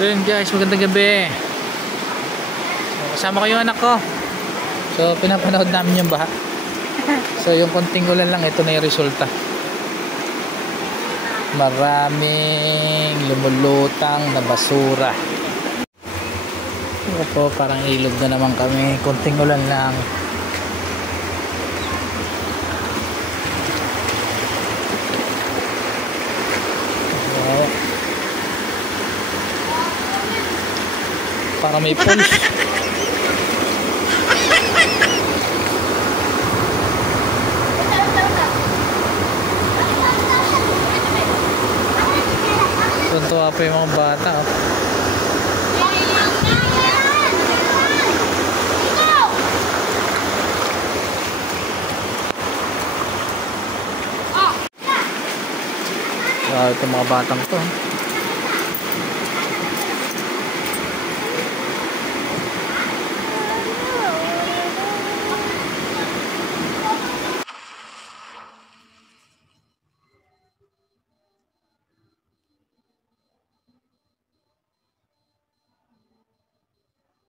So yun guys, magandang gabi. Kasama ko yung anak ko. So pinapanood namin yung baha. So yung konting ulan lang, ito na yung resulta. Maraming lumulutang na basura. Ito po, parang ilog na naman kami. Konting ulan lang. Para may pulse. Tuntua pa yung mga bata. Itong mga batang to.